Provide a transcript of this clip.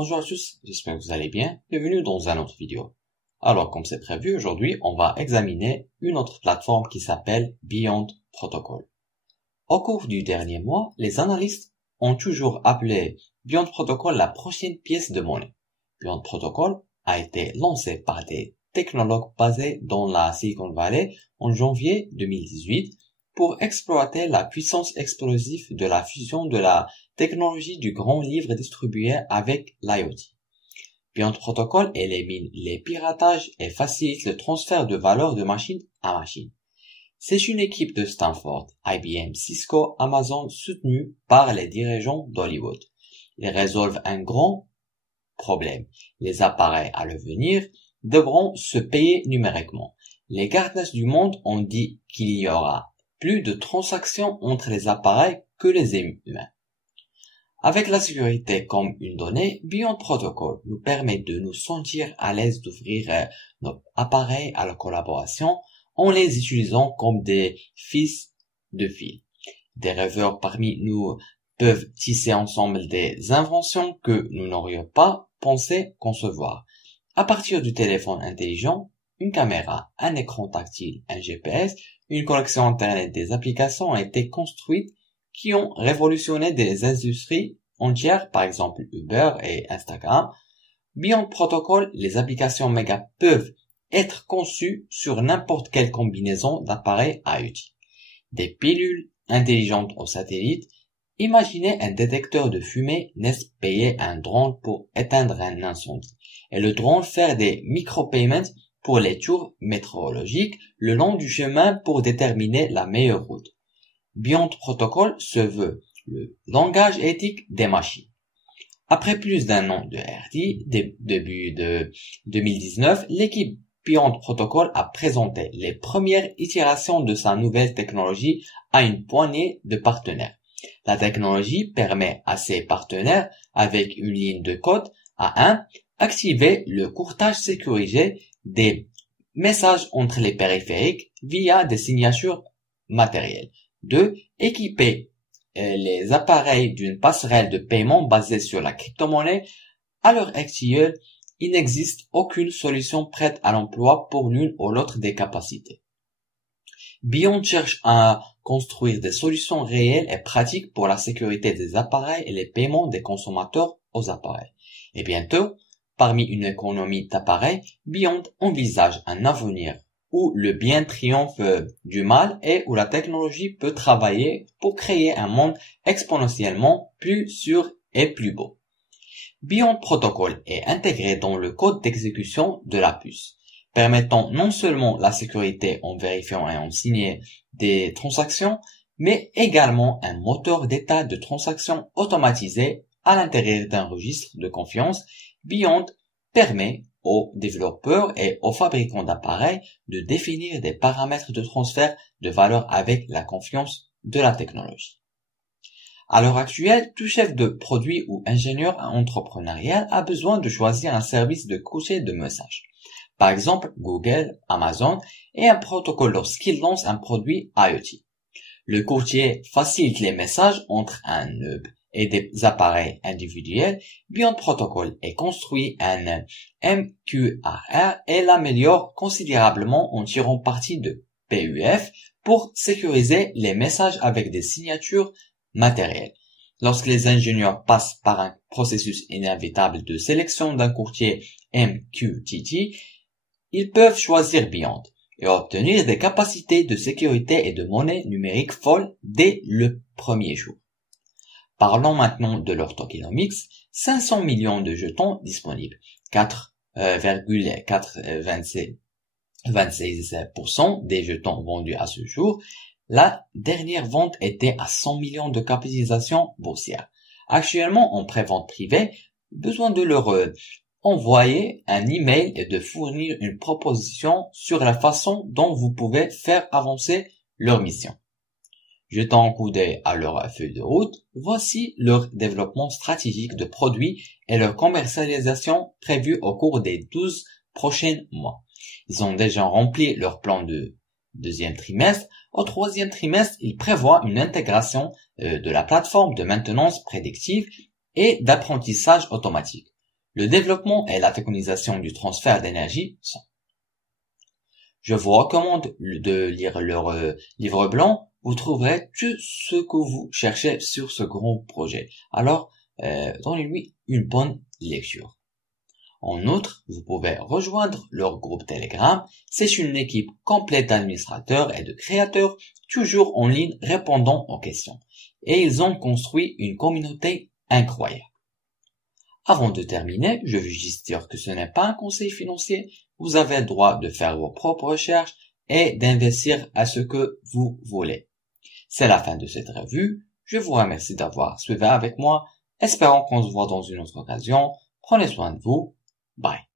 Bonjour à tous, j'espère que vous allez bien. Bienvenue dans une autre vidéo. Alors, comme c'est prévu, aujourd'hui, on va examiner une autre plateforme qui s'appelle Beyond Protocol. Au cours du dernier mois, les analystes ont toujours appelé Beyond Protocol la prochaine pièce de monnaie. Beyond Protocol a été lancé par des technologues basés dans la Silicon Valley en janvier 2018 pour exploiter la puissance explosive de la fusion de la technologie du grand livre distribué avec l'IoT. Beyond Protocol élimine les piratages et facilite le transfert de valeur de machine à machine. C'est une équipe de Stanford, IBM, Cisco, Amazon soutenue par les dirigeants d'Hollywood. Ils résolvent un grand problème. Les appareils à l'avenir devront se payer numériquement. Les Gartner du monde ont dit qu'il y aura plus de transactions entre les appareils que les humains. Avec la sécurité comme une donnée, Beyond Protocol nous permet de nous sentir à l'aise d'ouvrir nos appareils à la collaboration en les utilisant comme des fils de fil. Des rêveurs parmi nous peuvent tisser ensemble des inventions que nous n'aurions pas pensé concevoir. À partir du téléphone intelligent, une caméra, un écran tactile, un GPS, une connexion Internet, des applications ont été construites qui ont révolutionné des industries entières, par exemple Uber et Instagram. Beyond Protocol, les applications méga peuvent être conçues sur n'importe quelle combinaison d'appareils IoT. Des pilules intelligentes au satellite. Imaginez un détecteur de fumée n'est payer un drone pour éteindre un incendie. Et le drone faire des micro-payments pour les tours météorologiques le long du chemin pour déterminer la meilleure route. Beyond Protocol se veut le langage éthique des machines. Après plus d'un an de R&D, début de 2019, l'équipe Beyond Protocol a présenté les premières itérations de sa nouvelle technologie à une poignée de partenaires. La technologie permet à ses partenaires, avec une ligne de code A1, activer le courtage sécurisé des messages entre les périphériques via des signatures matérielles. 2. Équiper les appareils d'une passerelle de paiement basée sur la crypto-monnaie. À l'heure actuelle, il n'existe aucune solution prête à l'emploi pour l'une ou l'autre des capacités. Beyond cherche à construire des solutions réelles et pratiques pour la sécurité des appareils et les paiements des consommateurs aux appareils. Et bientôt, parmi une économie d'appareils, Beyond envisage un avenir où le bien triomphe du mal et où la technologie peut travailler pour créer un monde exponentiellement plus sûr et plus beau. Beyond Protocol est intégré dans le code d'exécution de la puce, permettant non seulement la sécurité en vérifiant et en signant des transactions, mais également un moteur d'état de transactions automatisé à l'intérieur d'un registre de confiance. Beyond permet aux développeurs et aux fabricants d'appareils de définir des paramètres de transfert de valeur avec la confiance de la technologie. À l'heure actuelle, tout chef de produit ou ingénieur entrepreneurial a besoin de choisir un service de courrier de messages. Par exemple, Google, Amazon et un protocole lorsqu'il lance un produit IoT. Le courtier facilite les messages entre un hub et des appareils individuels. Beyond Protocol est construit un MQRR et l'améliore considérablement en tirant parti de PUF pour sécuriser les messages avec des signatures matérielles. Lorsque les ingénieurs passent par un processus inévitable de sélection d'un courtier MQTT, ils peuvent choisir Beyond et obtenir des capacités de sécurité et de monnaie numérique folle dès le premier jour. Parlons maintenant de leur tokenomics. 500 millions de jetons disponibles, 4,26% des jetons vendus à ce jour. La dernière vente était à 100 millions de capitalisation boursière. Actuellement en prévente privée, besoin de leur envoyer un email et de fournir une proposition sur la façon dont vous pouvez faire avancer leur mission. Jetant un coup d'œil à leur feuille de route, voici leur développement stratégique de produits et leur commercialisation prévue au cours des 12 prochains mois. Ils ont déjà rempli leur plan de deuxième trimestre. Au troisième trimestre, ils prévoient une intégration de la plateforme de maintenance prédictive et d'apprentissage automatique. Le développement et la préconisation du transfert d'énergie sont. Je vous recommande de lire leur livre blanc. Vous trouverez tout ce que vous cherchez sur ce grand projet. Alors, donnez-lui une bonne lecture. En outre, vous pouvez rejoindre leur groupe Telegram. C'est une équipe complète d'administrateurs et de créateurs, toujours en ligne répondant aux questions. Et ils ont construit une communauté incroyable. Avant de terminer, je veux juste dire que ce n'est pas un conseil financier. Vous avez le droit de faire vos propres recherches et d'investir à ce que vous voulez. C'est la fin de cette revue. Je vous remercie d'avoir suivi avec moi. Espérons qu'on se voit dans une autre occasion. Prenez soin de vous. Bye.